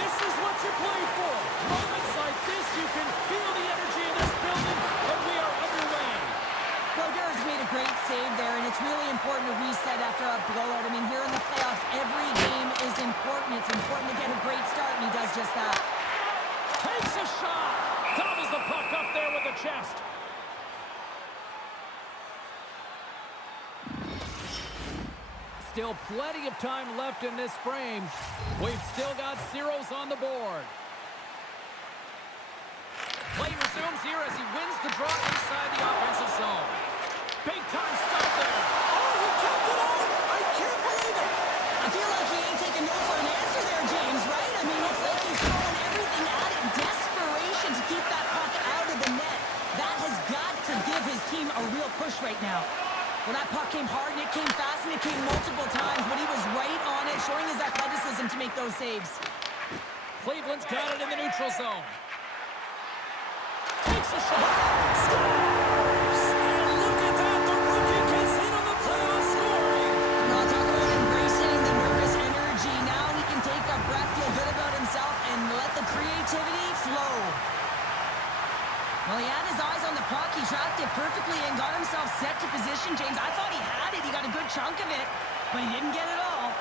This is what you play for. Moments like this, you can feel the energy in this building, and we are underway. Well, Garrett's made a great save there, and it's really important to reset after a blowout. I mean, here in the playoffs, every game is important. It's important to get a great start, and he does just that. Takes a shot. Gobbles the puck up there with the chest. Still plenty of time left in this frame. We've still got zeros on the board. Play resumes here as he wins the draw inside the offensive zone. Big time stop there. Oh, he kept it on. I can't believe it. I feel like he ain't taking no for an answer there, James, right? I mean, it's like he's throwing everything at it. Desperation to keep that puck out of the net. That has got to give his team a real push right now. Well, that puck came hard, and it came fast, and it came multiple times, but he was right on it, showing his athleticism to make those saves. Cleveland's got it in the neutral zone. Takes a shot. Scores! And look at that. The rookie gets in on the playoff scoring. Well, talk about embracing the nervous energy. Now he can take a breath, feel good about himself, and let the creativity flow. Well, he had his eyes on the puck. He tracked it perfectly and got himself set to position, James. I thought he had it. He got a good chunk of it, but he didn't get it all.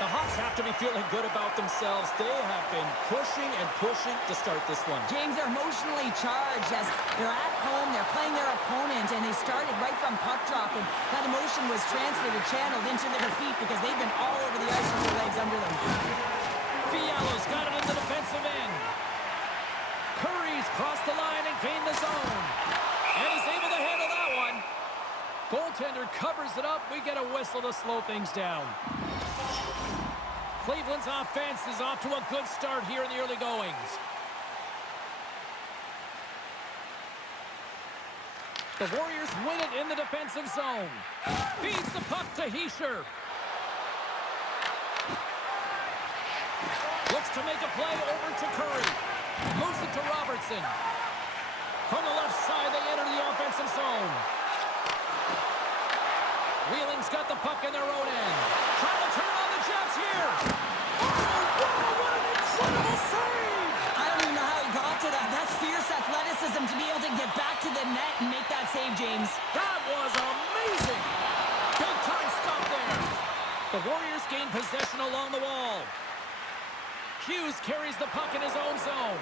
The Hawks have to be feeling good about themselves. They have been pushing and pushing to start this one. James, they're emotionally charged as they're at home, they're playing their opponent, and they started right from puck drop, and that emotion was transferred and channeled into their feet because they've been all over the ice with their legs under them. Fialo's got it in the defensive end. Curry's crossed the line and gained the zone. And he's able to handle that one. Goaltender covers it up. We get a whistle to slow things down. Cleveland's offense is off to a good start here in the early goings. The Warriors win it in the defensive zone. Feeds the puck to Hischier. Looks to make a play over to Curry. Moves it to Robertson. From the left side, they enter the offensive zone. Wheeling's got the puck in their own end. Trying to turn on the Jets here. Oh, wow, what an incredible save! I don't even know how he got to that. That's fierce athleticism to be able to get back to the net and make that save, James. That was amazing! Big time stop there. The Warriors gain possession along the wall. Hughes carries the puck in his own zone.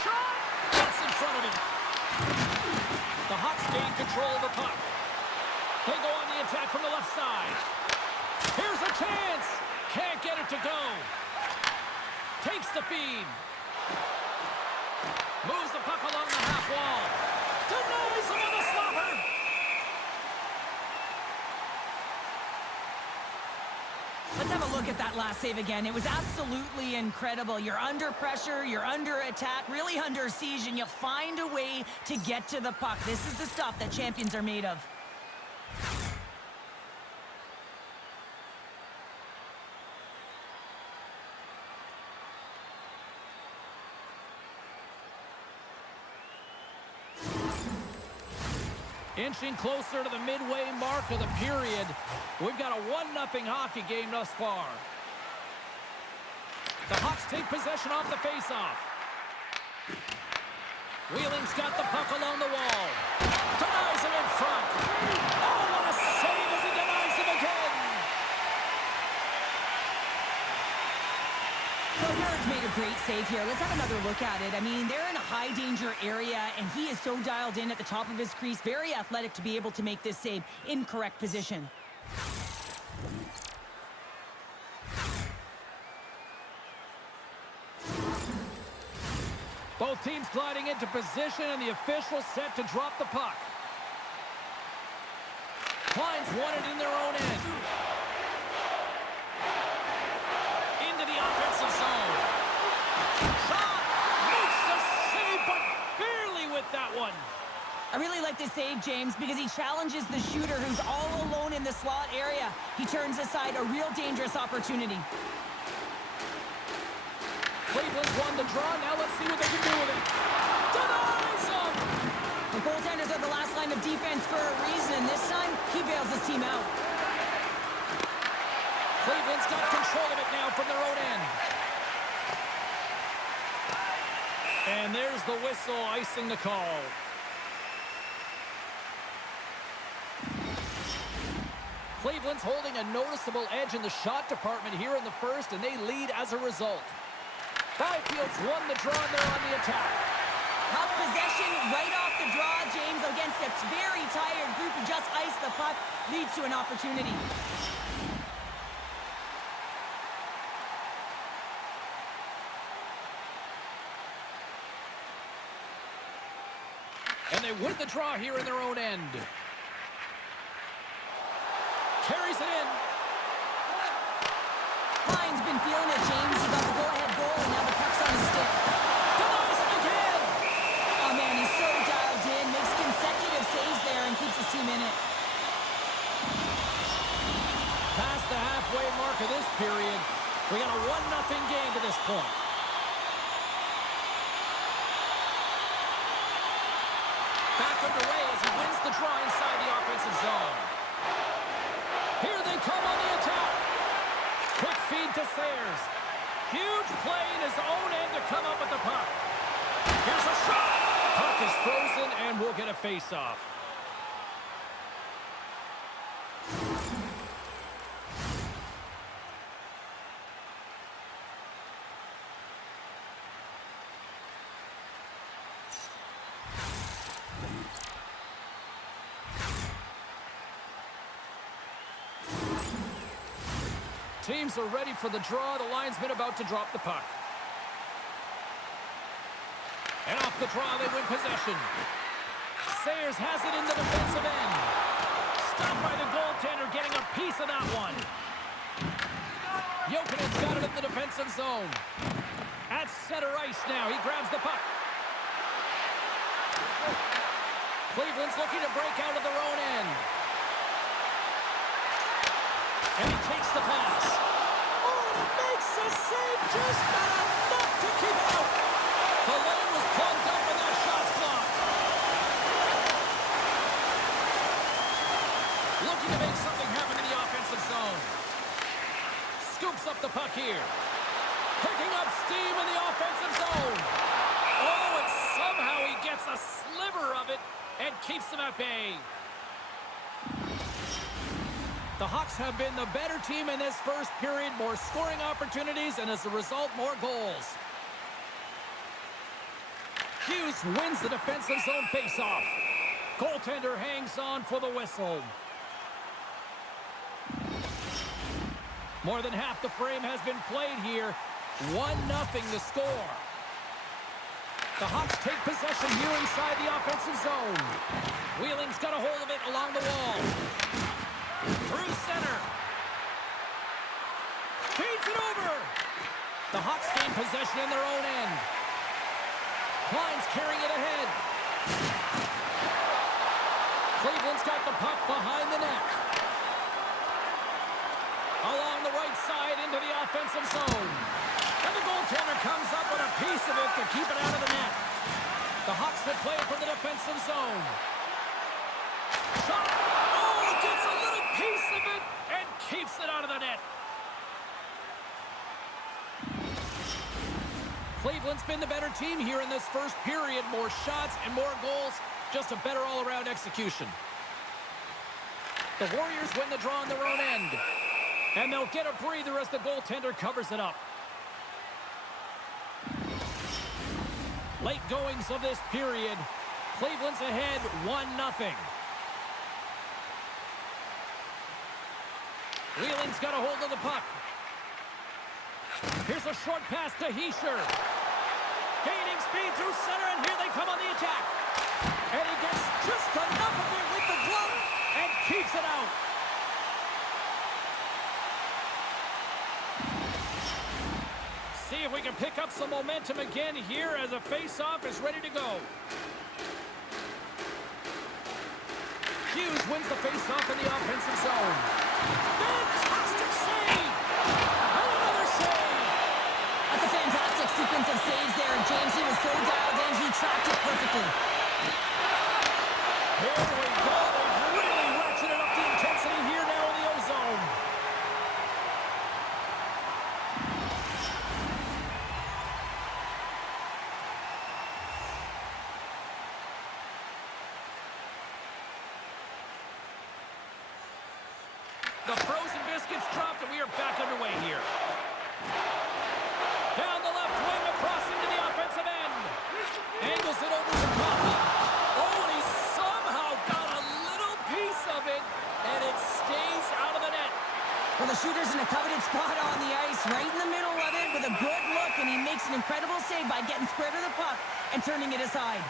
Shot! That's in front of him. The Hawks gain control of the puck. They go on the attack from the left side. Here's a chance. Can't get it to go. Takes the feed. Moves the puck along the half wall. Denies him on the slobber. Let's have a look at that last save again. It was absolutely incredible. You're under pressure, you're under attack, really under siege, and you find a way to get to the puck. This is the stuff that champions are made of. Inching closer to the midway mark of the period. We've got a 1-0 hockey game thus far. The Hawks take possession off the faceoff. Wheeling's got the puck along the wall. Denies him in front. Oh, what a save as he denies him again. Well, Garrett's made a great save here. Let's have another look at it. I mean, they're in a high-danger area, and he is so dialed in at the top of his crease. Very athletic to be able to make this save in correct position. Both teams gliding into position, and the official set to drop the puck. Klein's won it in their own end. Into the offensive zone. Shot! Makes the save, but barely with that one. I really like this save, James, because he challenges the shooter who's all alone in the slot area. He turns aside a real dangerous opportunity. Cleveland's won the draw. Now let's see what they can do with it. Denies him! The goaltenders are the last line of defense for a reason, and this time, he bails his team out. Cleveland's got control of it now from their own end. And there's the whistle icing the call. Cleveland's holding a noticeable edge in the shot department here in the first, and they lead as a result. Byfield's won the draw, and they're on the attack. Puck possession right off the draw, James, against a very tired group who just iced the puck, leads to an opportunity. And they win the draw here in their own end. Carries it in. Klein's been feeling it, James. He got the go-ahead goal, and now the puck's on his stick. Denies it again! Oh, man, he's so dialed in. Makes consecutive saves there and keeps his team in it. Past the halfway mark of this period, we got a 1-0 game to this point. Back underway as he wins the draw inside the offensive zone. Here they come on the attack. Quick feed to Sayers. Huge play in his own end to come up with the puck. Here's a shot. Puck is frozen, and we'll get a face-off. Teams are ready for the draw. The linesman about to drop the puck. And off the draw, they win possession. Sayers has it in the defensive end. Stopped by the goaltender, getting a piece of that one. Jokinen's got it in the defensive zone. At center ice now, he grabs the puck. Cleveland's looking to break out of their own end. And he takes the pass. Oh, and he makes a save, just not enough to keep it out. The lane was plugged up and that shot's blocked. Looking to make something happen in the offensive zone. Scoops up the puck here. Picking up steam in the offensive zone. Oh, and somehow he gets a sliver of it and keeps them at bay. The Hawks have been the better team in this first period. More scoring opportunities, and as a result, more goals. Hughes wins the defensive zone faceoff. Goaltender hangs on for the whistle. More than half the frame has been played here. 1-0 the score. The Hawks take possession here inside the offensive zone. Wheeling's got a hold of it along the wall. Through center. Feeds it over. The Hawks gain possession in their own end. Klein's carrying it ahead. Cleveland's got the puck behind the net. Along the right side into the offensive zone. And the goaltender comes up with a piece of it to keep it out of the net. The Hawks will play it from the defensive zone. Shot. Oh, gets a little piece of it and keeps it out of the net. Cleveland's been the better team here in this first period. More shots and more goals. Just a better all-around execution. The Warriors win the draw on their own end. And they'll get a breather as the goaltender covers it up. Late goings of this period. Cleveland's ahead 1-0. Wheeling's got a hold of the puck. Here's a short pass to Hischier. Gaining speed through center, and here they come on the attack. And he gets just enough of it with the glove and keeps it out. See if we can pick up some momentum again here as a face-off is ready to go. Hughes wins the face-off in the offensive zone. Fantastic save! And another save! That's a fantastic sequence of saves there. James, he was so dialed in, he tracked it perfectly. Here we go. They've really ratcheted up the intensity here now in the O-zone. The frozen biscuits dropped, and we are back underway here. Down the left wing, across into the offensive end. Angles it over to Coffee. Oh, and he somehow got a little piece of it, and it stays out of the net. Well, the shooter's in a coveted spot on the ice, right in the middle of it with a good look, and he makes an incredible save by getting square to the puck and turning it aside.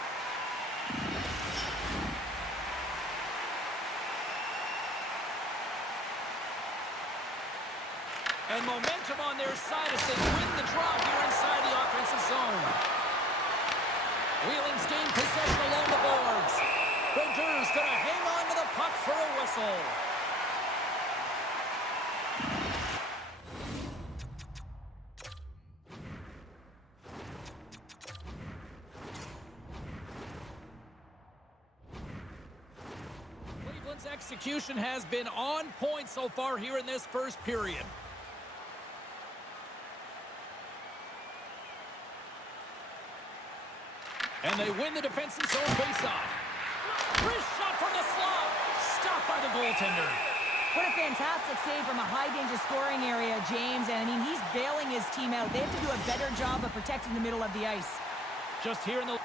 And momentum on their side as they win the draw here inside the offensive zone. Wheeling's gain possession along the boards. Brodeurs gonna hang on to the puck for a whistle. Cleveland's execution has been on point so far here in this first period. And they win the defensive zone faceoff. Wrist shot from the slot. Stopped by the goaltender. What a fantastic save from a high-danger scoring area, James. And, I mean, he's bailing his team out. They have to do a better job of protecting the middle of the ice. Just here in the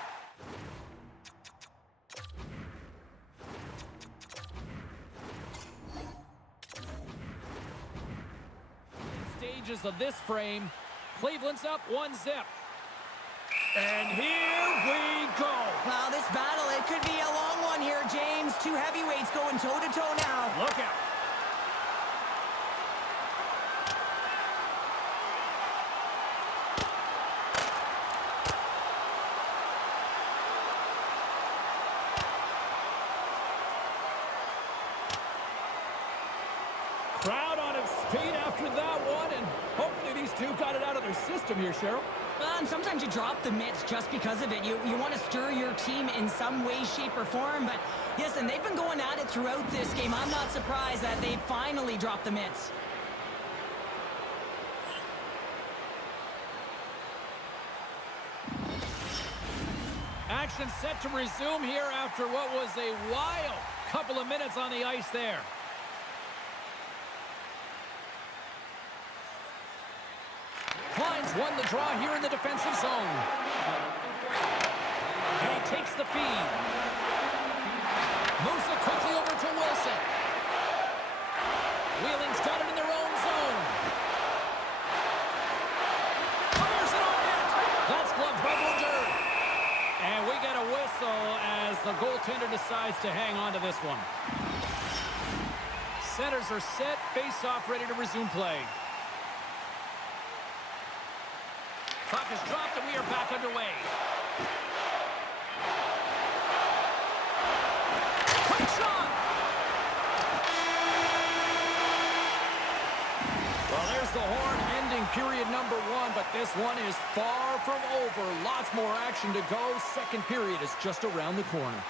stages of this frame, Cleveland's up 1-0. And here we go. Wow, this battle, it could be a long one here, James. Two heavyweights going toe-to-toe now. Look out. Crowd on its feet after that one, and hopefully these two got it out of their system here, Cheryl. And sometimes you drop the mitts just because of it. You want to stir your team in some way, shape, or form. But listen, they've been going at it throughout this game. I'm not surprised that they finally dropped the mitts. Action set to resume here after what was a wild couple of minutes on the ice there. Klein's won the draw here in the defensive zone. And he takes the feed. Moves it quickly over to Wilson. Wheeling's got it in their own zone. Fires it on net. That's gloved by Brodeur. And we get a whistle as the goaltender decides to hang on to this one. Centers are set. Face-off ready to resume play. Puck is dropped, and we are back underway. Quick shot! Well, there's the horn ending period number one, but this one is far from over. Lots more action to go. Second period is just around the corner.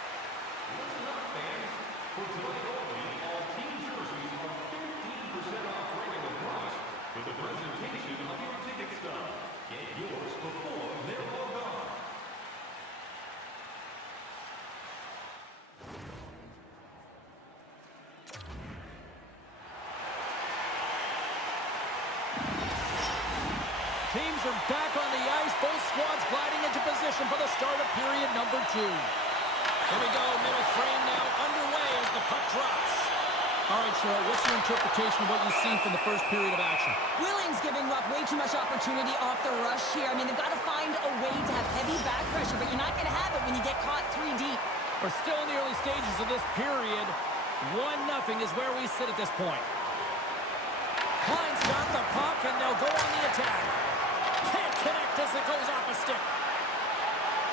Teams are back on the ice. Both squads gliding into position for the start of period number two. Here we go. Middle frame now underway as the puck drops. All right, Cheryl, what's your interpretation of what you've seen from the first period of action? Wheeling's giving up way too much opportunity off the rush here. I mean, they've got to find a way to have heavy back pressure, but you're not going to have it when you get caught 3 deep. We're still in the early stages of this period. 1-0 is where we sit at this point. Klein's got the puck, and they'll go on the attack. Can't connect as it goes off a stick.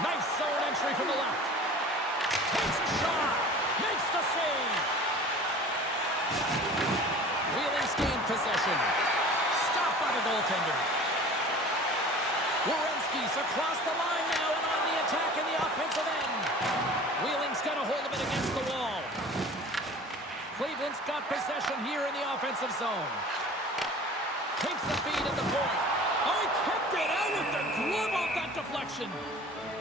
Nice zone entry from the left. Takes a shot. Makes the save. Wheeling's gained possession. Stopped by the goaltender. We're in Huskies across the line now and on the attack in the offensive end. Wheeling's got a hold of it against the wall. Cleveland's got possession here in the offensive zone. Takes the feed at the point. Oh, he kept it out with the glove off that deflection.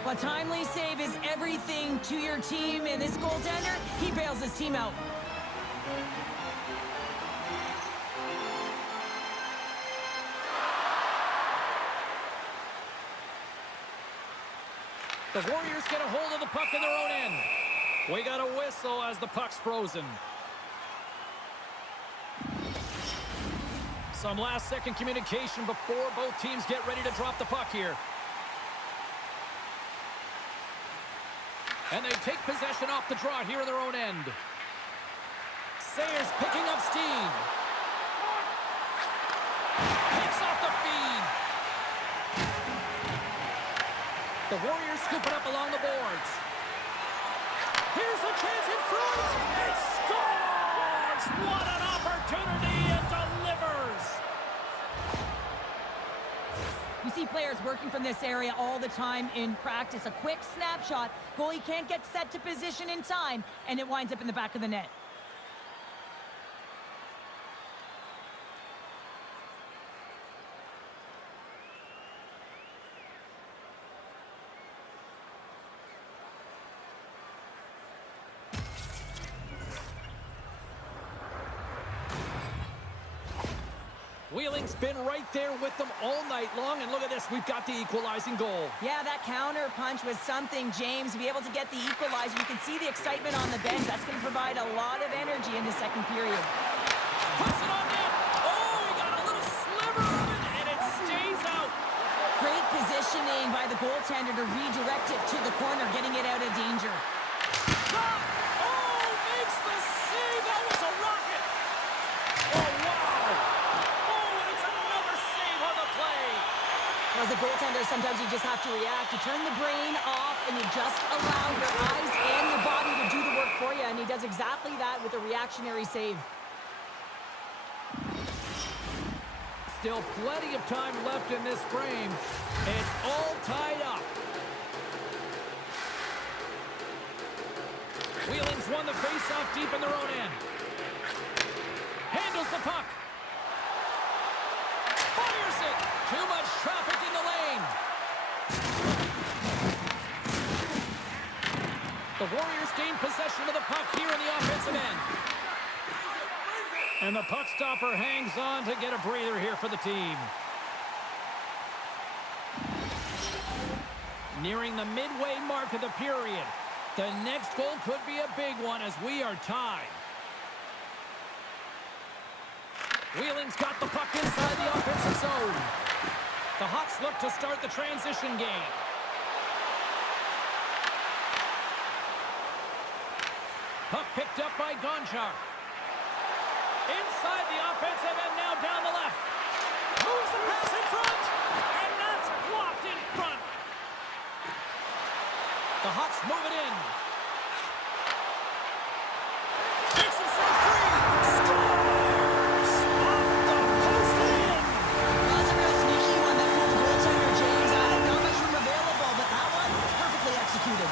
A timely save is everything to your team, and this goaltender, he bails his team out. The Warriors get a hold of the puck in their own end. We got a whistle as the puck's frozen. Some last-second communication before both teams get ready to drop the puck here. And they take possession off the draw here in their own end. Sayers picking up steam. Picks off the feed. The Warriors scoop it up along the boards. Here's a chance in front. It scores! What an opportunity, and delivers! You see players working from this area all the time in practice. A quick snapshot. Goalie can't get set to position in time, and it winds up in the back of the net. Wheeling's been right there with them all night long, and look at this, we've got the equalizing goal. Yeah, that counter punch was something, James. To be able to get the equalizer, you can see the excitement on the bench. That's going to provide a lot of energy in the second period. Puts it on net. Oh, he got a little sliver of it, and it stays out. Great positioning by the goaltender to redirect it to the corner, getting it out of danger. Shot! Oh, makes the save. That was a rocket. Oh, wow. Oh, and it's another save on the play. As a goaltender, sometimes you just have to react. You turn the brain off, and you just allow your eyes and your body to do the work for you, and he does exactly that with a reactionary save. Still plenty of time left in this frame. It's all tied up. Wheeling's won the face-off deep in their own end. Handles the puck. Fires it. Too much traffic in the lane. The Warriors gain possession of the puck here in the offensive end. And the puck stopper hangs on to get a breather here for the team. Nearing the midway mark of the period. The next goal could be a big one as we are tied. Wheeling's got the puck inside the offensive zone. The Hawks look to start the transition game. Puck picked up by Gonchar. Inside the offensive and now down the left. Moves the pass in front. And that's blocked in front. The Hawks move it in. Takes himself free. Scores! Off the post in. Well, that's a real sneaky one that pulled the goaltender, James. Not much room available, but that one, perfectly executed.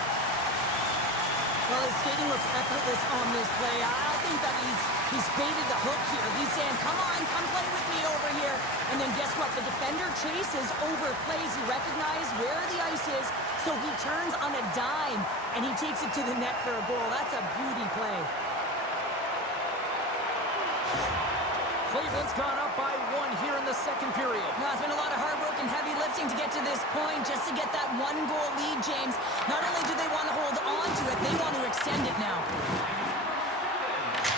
Well, his skating looks effortless on this play. I think that he's baited the hook here. He's saying, come on, come play with me over here. And then guess what? The defender chases, overplays. He recognizes where the ice is, so he turns on a dime, and he takes it to the net for a goal. That's a beauty play. Cleveland's gone up by one here in the second period. Now, it's been a lot of hard work and heavy lifting to get to this point, just to get that one-goal lead, James. Not only do they want to hold on to it, they want to extend it now.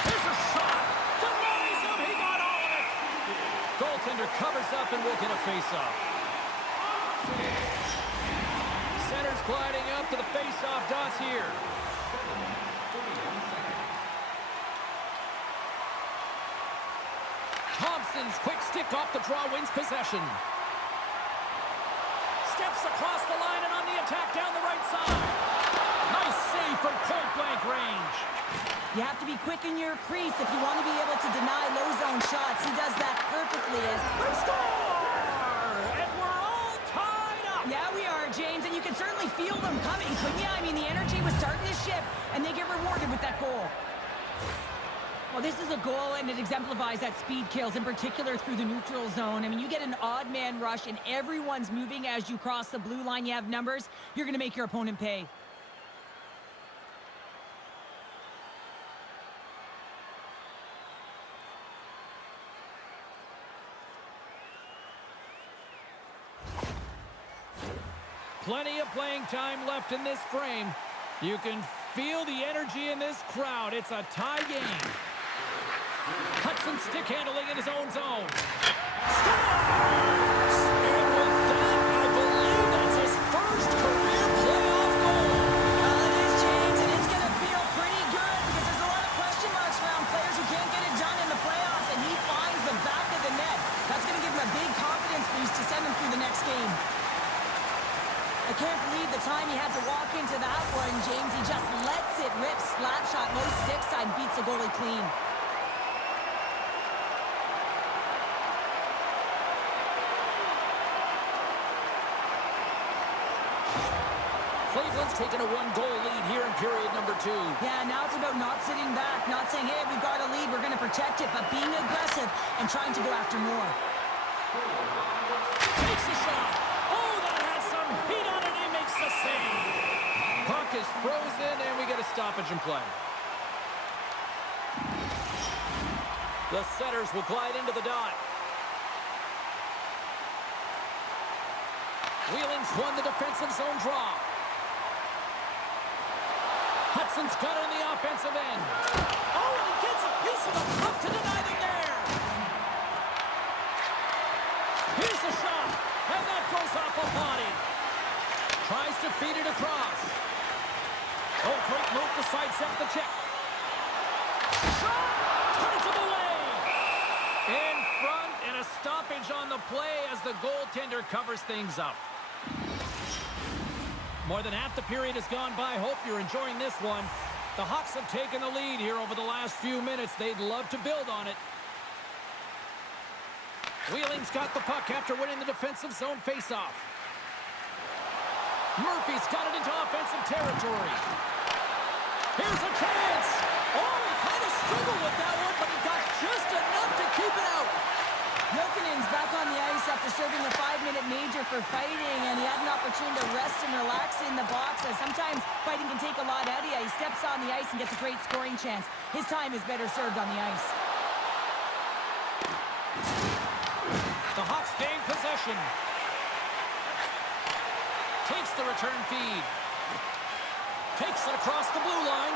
Here's a shot. Denies him. He got all of it. Goaltender covers up and will get a face-off. Center's gliding up to the face-off dots here. Thompson's quick stick off the draw wins possession. Steps across the line and on the attack down the right side. Nice save from point-blank range. You have to be quick in your crease if you want to be able to deny low-zone shots. He does that perfectly. They score! And we're all tied up. Yeah, we feel them coming, couldn't you? I mean, the energy was starting to shift, and they get rewarded with that goal. Well, this is a goal, and it exemplifies that speed kills, in particular through the neutral zone. I mean, you get an odd man rush, and everyone's moving as you cross the blue line. You have numbers. You're going to make your opponent pay. Plenty of playing time left in this frame. You can feel the energy in this crowd. It's a tie game. Hudson stick handling in his own zone. Scores! And with that, I believe that's his first career playoff goal. It is, James, and it's going to feel pretty good because there's a lot of question marks around players who can't get it done in the playoffs, and he finds the back of the net. That's going to give him a big confidence boost to send him through the next game. I can't believe the time he had to walk into that one, James. He just lets it rip. Slap shot, low stick side, beats the goalie clean. Cleveland's taken a one-goal lead here in period number 2. Yeah, now it's about not sitting back, not saying, hey, we've got a lead, we're going to protect it, but being aggressive and trying to go after more. Takes a shot. Oh, that has some heat on it. He makes the save. Puck is frozen, and we get a stoppage in play. The setters will glide into the dot. Wheeling's won the defensive zone draw. Hudson's got it on the offensive end. Oh, and he gets a piece of the puck to deny them there. Here's the shot, and that goes off a body. Tries to feed it across. Oh, great move to sidestep the check. Shot! Turns it away! In front, and a stoppage on the play as the goaltender covers things up. More than half the period has gone by. Hope you're enjoying this one. The Hawks have taken the lead here over the last few minutes. They'd love to build on it. Wheeling's got the puck after winning the defensive zone faceoff. Murphy's got it into offensive territory. Here's a chance. Oh, he kind of struggled with that one, but he got just enough to keep it out. Jokinen's back on the ice after serving a 5-minute major for fighting, and he had an opportunity to rest and relax in the box, as sometimes fighting can take a lot out of you. He steps on the ice and gets a great scoring chance. His time is better served on the ice. The Hawks gain possession. Takes the return feed. Takes it across the blue line.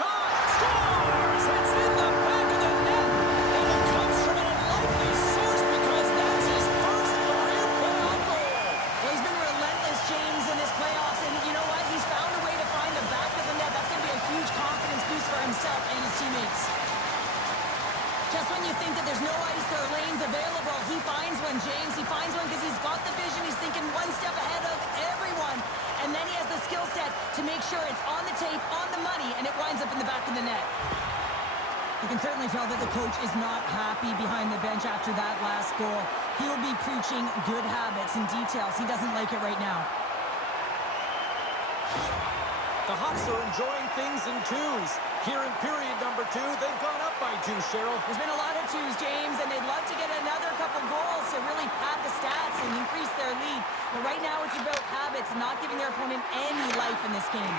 Shot! Scores! It's in the back of the net. And it comes from an unlikely source because that's his first career playoff goal. Well, he's been relentless, James, in this playoffs, and you know what? He's found a way to find the back of the net. That's going to be a huge confidence boost for himself and his teammates. Just when you think that there's no ice or lanes available, he finds one, James. He finds one because he's got the vision. He's thinking one step ahead of everyone. And then he has the skill set to make sure it's on the tape, on the money, and it winds up in the back of the net. You can certainly tell that the coach is not happy behind the bench after that last goal. He'll be preaching good habits and details. He doesn't like it right now. The Hawks are enjoying things in twos. Here in period number 2, they've gone up by 2, Cheryl. There's been a lot of twos, James, and they'd love to get another couple goals to really pad the stats and increase their lead. But right now it's about habits, not giving their opponent any life in this game.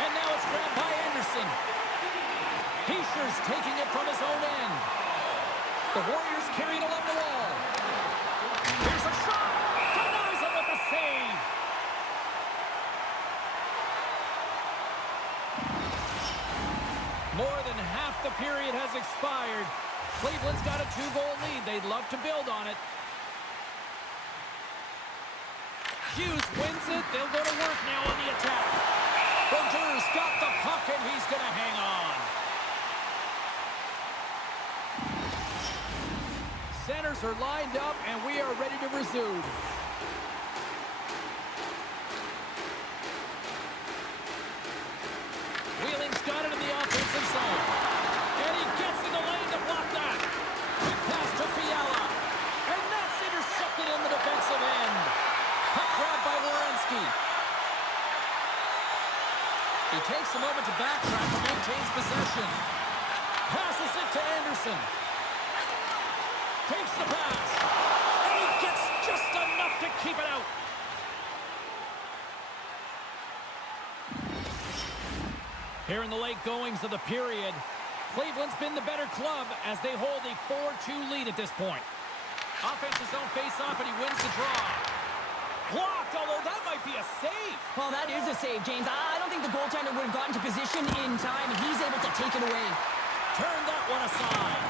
And now it's grabbed by Anderson. Heischer's taking it from his own end. The Warriors carry it along the wall. Here's a shot. Denies it with the save. More than half the period has expired. Cleveland's got a 2-goal lead. They'd love to build on it. Hughes wins it. They'll go to work now on the attack. Berger's got the puck, and he's going to hang on. Centers are lined up, and we are ready to resume. Wheeling's got it in the offensive zone. And he gets in the lane to block that. Quick pass to Fiala. And that's intercepted in the defensive end. takes a moment to backtrack and maintains possession. Passes it to Anderson. Takes the pass. And he gets just enough to keep it out. Here in the late goings of the period, Cleveland's been the better club as they hold a 4-2 lead at this point. Offensive zone face-off, and he wins the draw. Blocked, although that might be a save. Well, that is a save, James. I don't think the goaltender would have gotten to position in time, and he's able to take it away. Turn that one aside.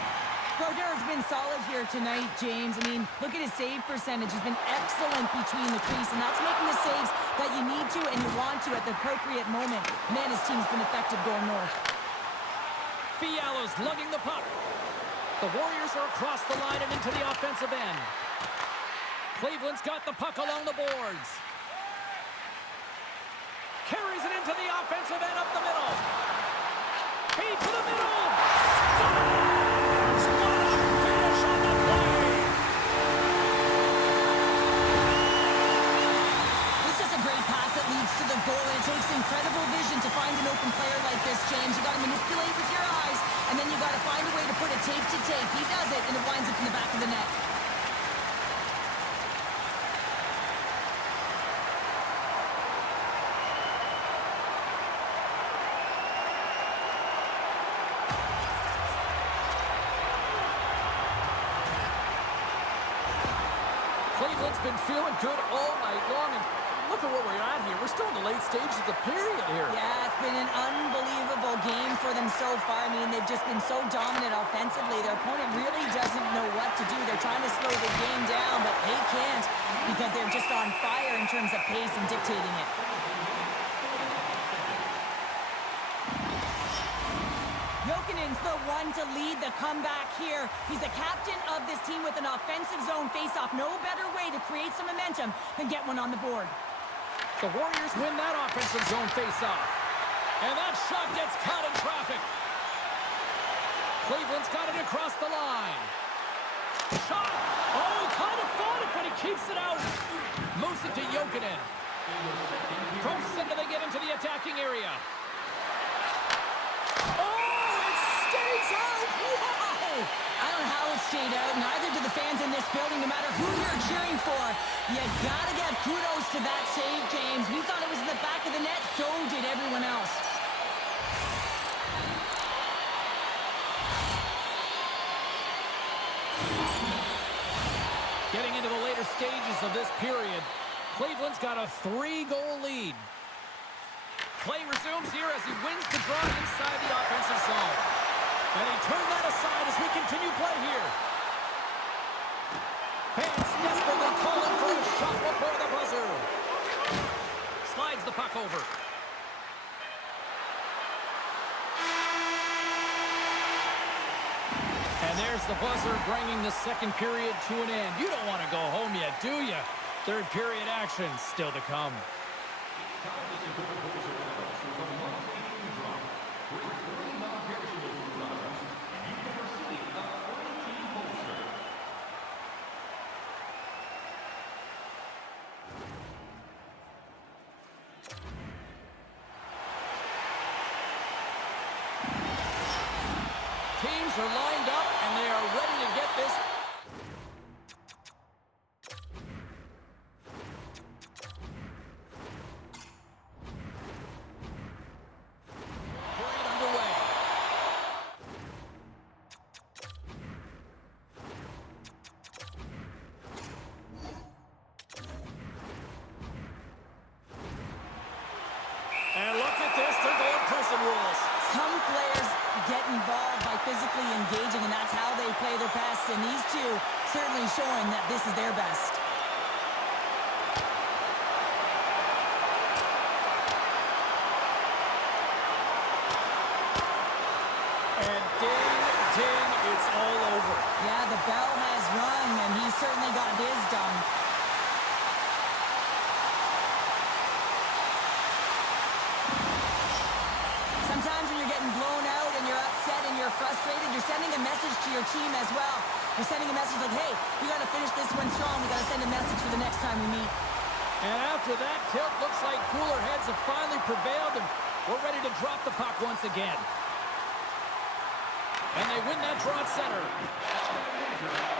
Broderick's been solid here tonight, James. I mean, look at his save percentage. He's been excellent between the crease, and that's making the saves that you need to and you want to at the appropriate moment. Man, his team's been effective going north. Fiala's lugging the puck. The Warriors are across the line and into the offensive end. Cleveland's got the puck along the boards. Carries it into the offensive end up the middle. Feed to the middle. Scores! What a finish on the play! This is a great pass that leads to the goal, and it takes incredible vision to find an open player like this, James. You got to manipulate with your eyes, and then you got to find a way to put it tape to tape. He does it, and it winds up in the back of the net. Cleveland's been feeling good all night long, and look at where we're at here. We're still in the late stages of the period here. Yeah, it's been an unbelievable game for them so far. I mean, they've just been so dominant offensively. Their opponent really doesn't know what to do. They're trying to slow the game down, but they can't because they're just on fire in terms of pace and dictating it. Jokinen's the one to lead the comeback here. He's the captain of this team with an offensive zone faceoff. No better way to create some momentum than get one on the board. The Warriors win that offensive zone faceoff. And that shot gets caught in traffic. Cleveland's got it across the line. Shot! Oh, he kind of fought it, but he keeps it out. Moves it to Jokinen. From center, they get into the attacking area. Wow! I don't know how it stayed out. Neither do the fans in this building, no matter who you're cheering for. You gotta give kudos to that save, James. We thought it was in the back of the net. So did everyone else. Getting into the later stages of this period, Cleveland's got a 3-goal lead. Play resumes here as he wins the draw inside the offensive zone. And he turned that aside as we continue play here. Fans desperately calling for a shot before the buzzer. Slides the puck over. And there's the buzzer bringing the second period to an end. You don't want to go home yet, do you? Third period action still to come. Teams are lined up, and they are ready to get this. Period underway. And look at this, they're going prison rules. Some players get involved by physically engaging, and that's how they play their best. And these two certainly showing that this is their best. And ding, ding, it's all over. Yeah, the bell has rung, and he certainly got his done. Sometimes when you're getting blown out and you're upset and you're frustrated, you're sending a message to your team as well. You're sending a message like, hey, we got to finish this one strong. We got to send a message for the next time we meet. And after that tilt, looks like cooler heads have finally prevailed, and We're ready to drop the puck once again. And they win that draw at center.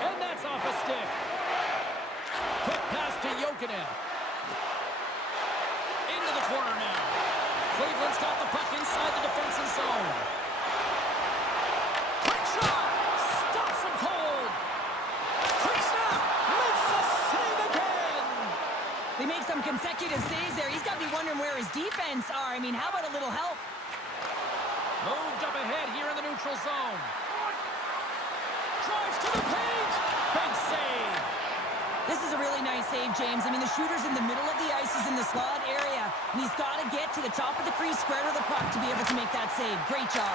And that's off a stick. Quick pass to Bokin. Into the corner now. Cleveland's got the puck inside the defensive zone. Quick shot! Stops him cold. Quick snap! Makes the save again! They make some consecutive saves there. He's got to be wondering where his defense are. I mean, how about a little help? Moved up ahead here in the neutral zone. Drives to the paint. Big save. This is a really nice save, James. I mean, the shooter's in the middle of the ice. He's in the slot area, and he's got to get to the top of the crease, square to the puck to be able to make that save. Great job.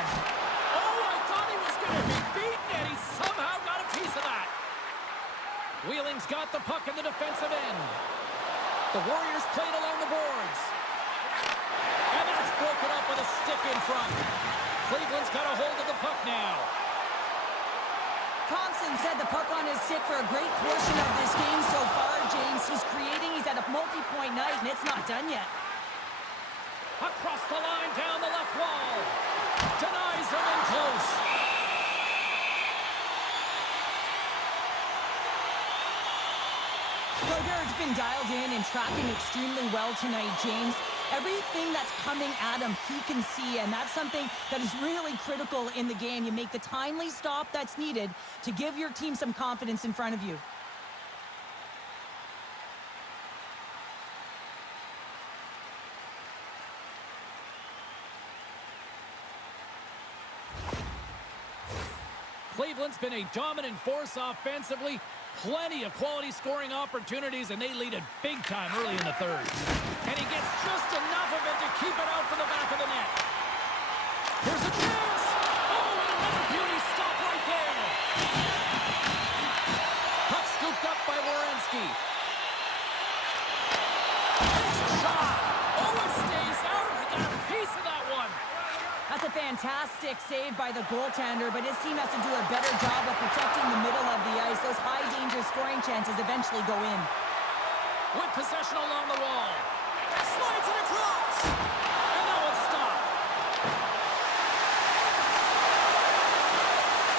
Oh, I thought he was going to be beaten, and he somehow got a piece of that. Wheeling's got the puck in the defensive end. The Warriors played along the boards. And that's broken up with a stick in front. Cleveland's got a hold of the puck now. Thompson said the puck on his stick for a great portion of this game so far, James. He's creating, he's had a multi-point night, and it's not done yet. Across the line, down the left wall. Denies him in close. Broderick's been dialed in and tracking extremely well tonight, James. Everything that's coming at him, he can see, and that's something that is really critical in the game. You make the timely stop that's needed to give your team some confidence in front of you. Cleveland's been a dominant force offensively. Plenty of quality scoring opportunities, and they lead it big time early in the third. And he gets just enough of it to keep it out from the back of the net. Here's a chance. Oh, and another beauty stop right there. Puck scooped up by Werenski. Takes a shot. Oh, it stays out. He got a piece of that one. That's a fantastic save by the goaltender, but his team has to do a better job of protecting the middle of the ice. Those high-danger scoring chances eventually go in. With possession along the wall. Slides it across. And that one's stopped.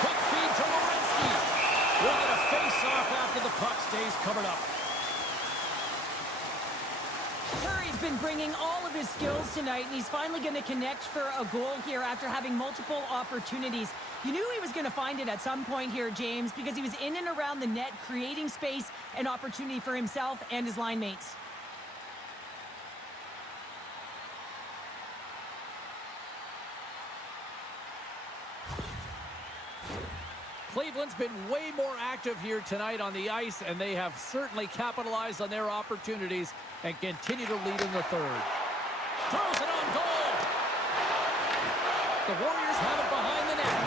Quick feed to Werenski. We'll get a face-off after the puck stays covered up. Curry's been bringing all of his skills tonight, and he's finally going to connect for a goal here after having multiple opportunities. You knew he was going to find it at some point here, James, because he was in and around the net, creating space and opportunity for himself and his line mates. Cleveland's been way more active here tonight on the ice, and they have certainly capitalized on their opportunities and continue to lead in the third. Throws it on goal. The Warriors have it behind the net.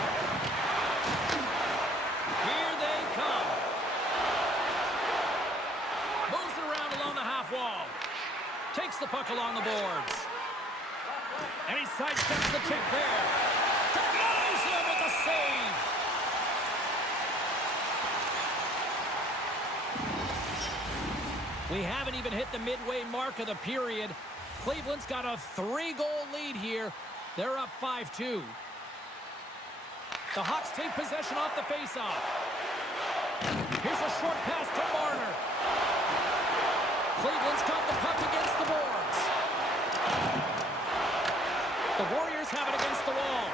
Here they come. Moves it around along the half wall. Takes the puck along the boards. And he sidesteps the kick there. Denies him with the save. We haven't even hit the midway mark of the period. Cleveland's got a 3-goal lead here. They're up 5-2. The Hawks take possession off the faceoff. Here's a short pass to Marner. Cleveland's got the puck against the boards. The Warriors have it against the wall.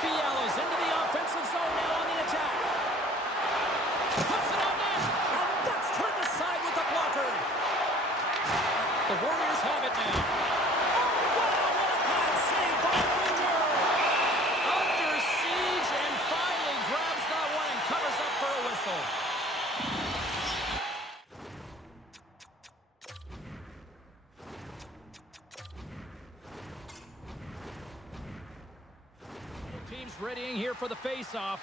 Fiala's into the offensive zone now on the attack. Puts it on net, and that's turned aside with the blocker. The Warriors have it now. Oh, wow, what a bad save by Booker. Under siege and finally grabs that one and covers up for a whistle. Teams readying here for the face-off.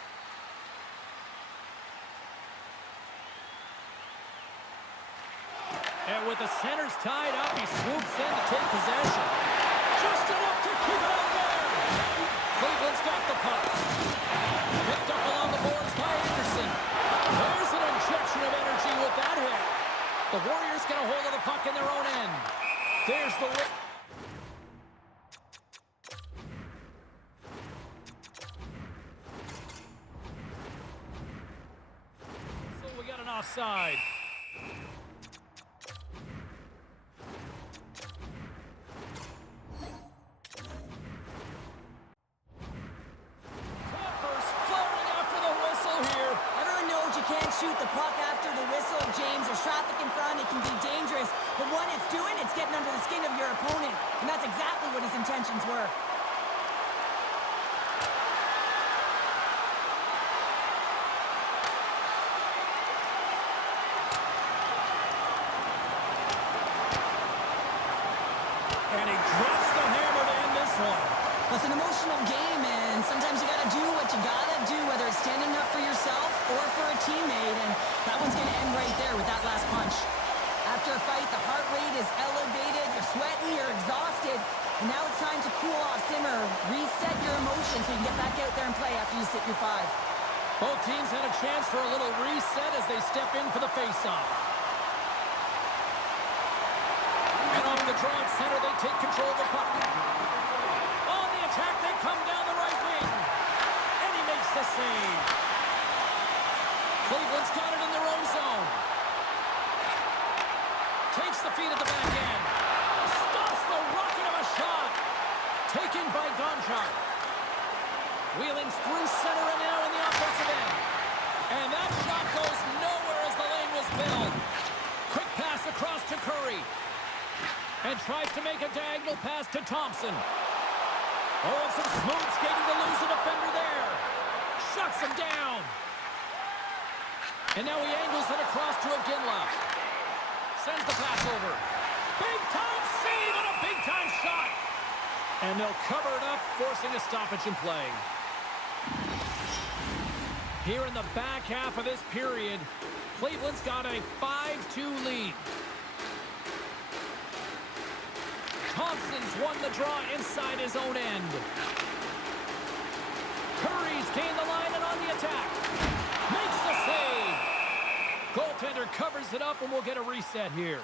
And with the centers tied up, he swoops in to take possession. Just enough to keep it out there. Cleveland's got the puck. Picked up along the boards by Anderson. There's an injection of energy with that hit. The Warriors get a hold of the puck in their own end. There's the left side. Tampers flowing after the whistle here. Everyone knows you can't shoot the puck after the whistle, James. There's traffic in front. It can be dangerous. But what it's doing, it's getting under the skin of your opponent. And that's exactly what his intentions were. And he drops the hammer to end this one. It's an emotional game, and sometimes you gotta do what you gotta do, whether it's standing up for yourself or for a teammate, and that one's gonna end right there with that last punch. After a fight, the heart rate is elevated, you're sweating, you're exhausted, and now it's time to cool off, simmer, reset your emotions so you can get back out there and play after you sit your 5. Both teams had a chance for a little reset as they step in for the face-off. And off the draw at center, they take control of the puck. On the attack, they come down the right wing. And he makes the save. Cleveland's got it in their own zone. Takes the feed at the back end. Stops the rocket of a shot. Taken by Gonchar. Wheeling through center and now in the offensive end. And that shot goes nowhere as the lane was filled. Quick pass across to Curry. And tries to make a diagonal pass to Thompson. Oh, and some smooth skating to lose a defender there. Shuts him down. And now he angles it across to Iginla. Sends the pass over. Big-time save and a big-time shot. And they'll cover it up, forcing a stoppage in play. Here in the back half of this period, Cleveland's got a 5-2 lead. Thompson's won the draw inside his own end. Curry's gained the line and on the attack. Makes the save. Goaltender covers it up and we'll get a reset here.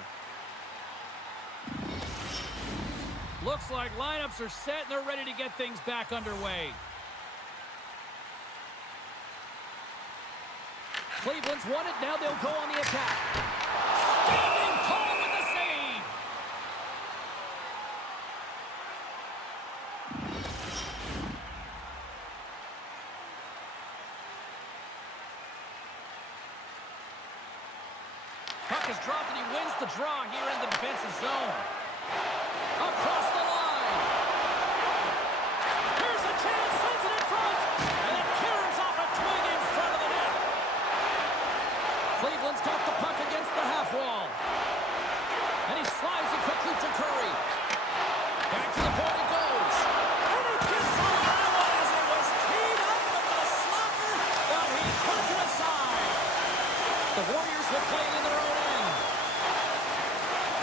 Looks like lineups are set and they're ready to get things back underway. Cleveland's won it. Now they'll go on the attack. Standing tall with the save. Puck is dropped and he wins the draw here in the defensive zone. Across the line. Here's a chance, sends it in front. And it caroms off a twig in front of the net. Cleveland's got the puck against the half wall. And he slides it quickly to Curry. Back to the point it goes. And he gets on that one as it was teed up with the slapper. But he puts it aside. The Warriors will play it in their own end.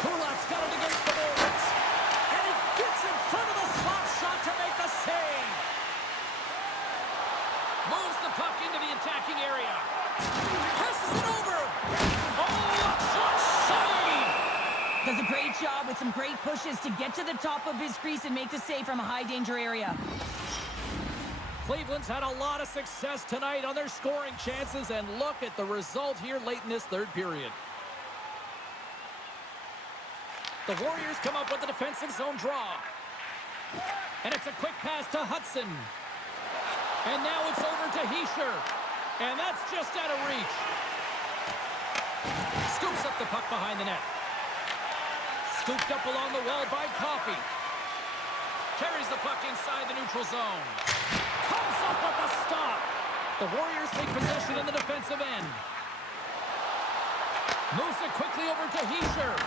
Kulak's got it against the boards. And he gets in front of the slot shot to make the save. Moves the puck into the attacking area. Passes it over. Oh, a clutch save. Does a great job with some great pushes to get to the top of his crease and make the save from a high-danger area. Cleveland's had a lot of success tonight on their scoring chances, and look at the result here late in this third period. The Warriors come up with a defensive zone draw. And it's a quick pass to Hudson. And now it's over to Hischier. And that's just out of reach. Scoops up the puck behind the net. Scooped up along the wall by Coffey. Carries the puck inside the neutral zone. Comes up with the stop. The Warriors take possession in the defensive end. Moves it quickly over to Hischier.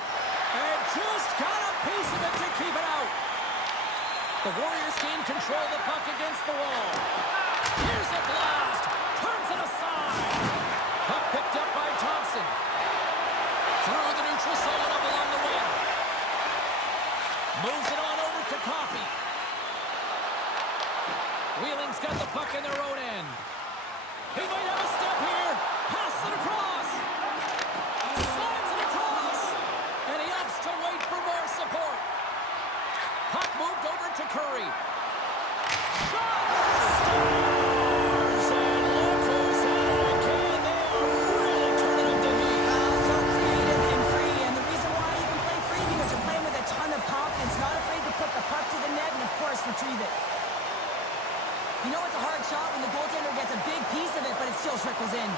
And just got a piece of it to keep it out. The Warriors gain control of the puck against the wall. Here's a blast. Turns it aside. Puck picked up by Thompson. Through the neutral zone up along the wing. Moves it on over to Coffey. Wheeling's got the puck in their own end. He might have a step here. Pass it across. Slides it across. And he opts to wait for more support. Puck moved over to Curry. Shot! Stars! And look who's at it again. They are really turning up the heat. retrieve it. You know it's a hard shot when the goaltender gets a big piece of it, but it still trickles in.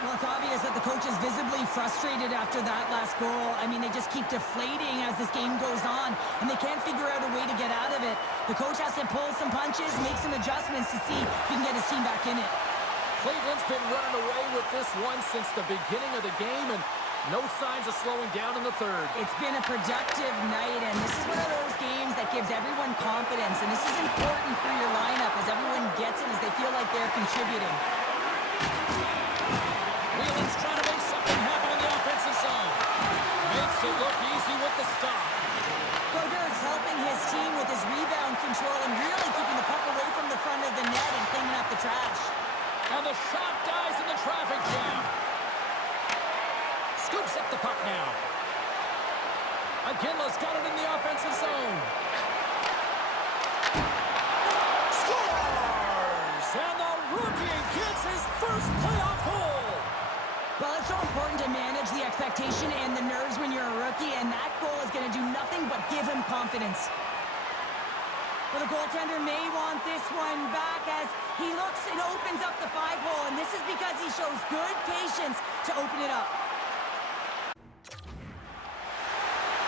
Well, it's obvious that the coach is visibly frustrated after that last goal. I mean, they just keep deflating as this game goes on, and they can't figure out a way to get out of it. The coach has to pull some punches, make some adjustments to see if he can get his team back in it. Cleveland's been running away with this one since the beginning of the game, and no signs of slowing down in the third. It's been a productive night, and this is one of those games that gives everyone confidence, and this is important for your lineup as everyone gets it, as they feel like they're contributing. Wheelan's trying to make something happen in the offensive zone. Makes it look easy with the stop. Brodeur is helping his team with his rebound control and really keeping the puck away from the front of the net and cleaning up the trash. And the shot dies in the traffic jam. Scoops up the puck now. Aginla's got it in the offensive zone. Scores! And the rookie gets his first playoff goal. Well, it's so important to manage the expectation and the nerves when you're a rookie, and that goal is going to do nothing but give him confidence. Well, the goaltender may want this one back as he looks and opens up the 5-hole, and this is because he shows good patience to open it up.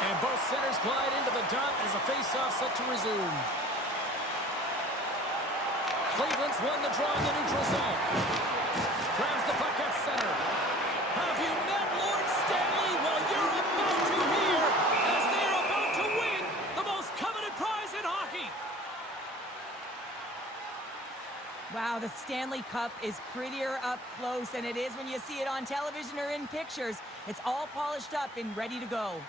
And both centers glide into the dot as a face-off set to resume. Cleveland's won the draw in the neutral zone. Grabs the puck at center. Have you met Lord Stanley? Well, you're about to hear as they're about to win the most coveted prize in hockey. Wow, the Stanley Cup is prettier up close than it is when you see it on television or in pictures. It's all polished up and ready to go.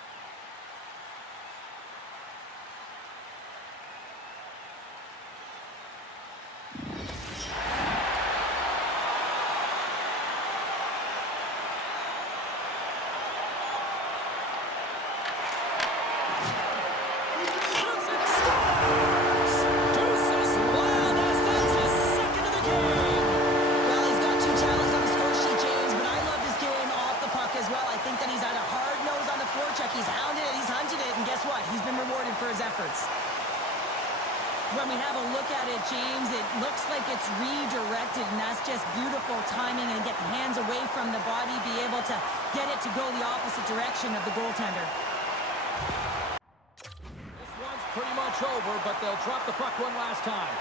When we have a look at it, James, it looks like it's redirected, and that's just beautiful timing and get the hands away from the body, be able to get it to go the opposite direction of the goaltender. This one's pretty much over, but they'll drop the puck one last time.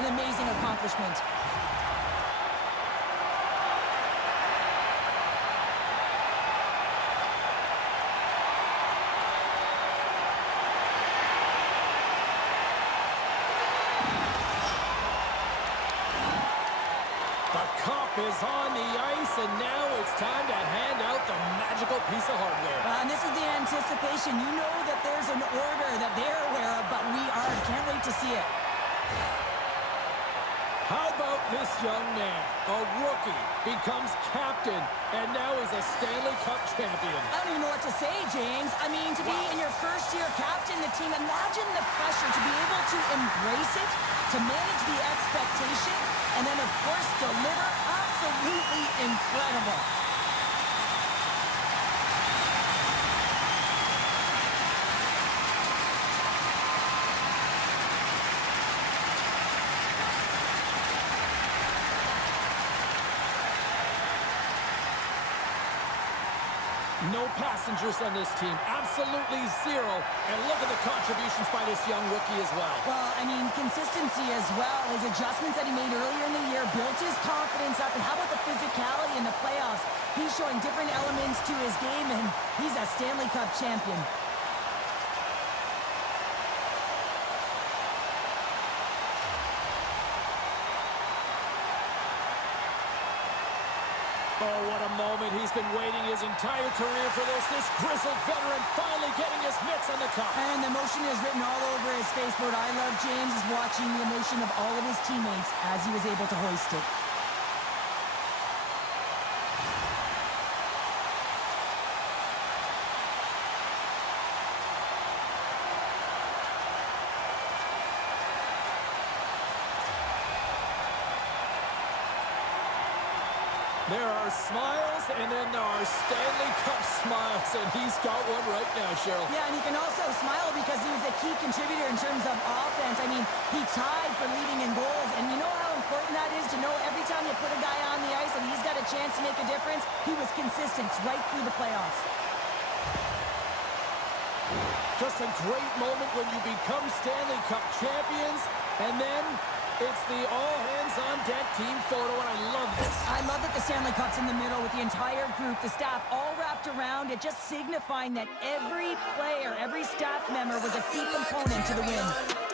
An amazing accomplishment. The cup is on the ice, and now it's time to hand out the magical piece of hardware. And this is the anticipation. You know that there's an order that they're aware of, but we aren't. Can't wait to see it. How about this young man? A rookie becomes captain, and now he's a Stanley Cup champion. I don't even know what to say, James. I mean, to be in your first year captain the team, imagine the pressure to be able to embrace it, to manage the expectation, and then, of course, deliver. Absolutely incredible. No passengers on this team. Absolutely zero. And look at the contributions by this young rookie as well. Well, I mean, consistency as well. His adjustments that he made earlier in the year built his confidence up. And how about the physicality in the playoffs? He's showing different elements to his game, and he's a Stanley Cup champion. Oh, what a moment. He's been waiting his entire career for this. This grizzled veteran finally getting his mitts on the cup. And the emotion is written all over his face. What I love, James, is watching the emotion of all of his teammates as he was able to hoist it. There are smiles, and then there are Stanley Cup smiles, and he's got one right now, Cheryl. Yeah, and he can also smile because he was a key contributor in terms of offense. I mean, he tied for leading in goals, and you know how important that is to know every time you put a guy on the ice and he's got a chance to make a difference? He was consistent right through the playoffs. Just a great moment when you become Stanley Cup champions, and then it's the all-hands-on-deck team photo, and I love this. I love that the Stanley Cup's in the middle with the entire group, the staff all wrapped around it, just signifying that every player, every staff member was a key component to the win.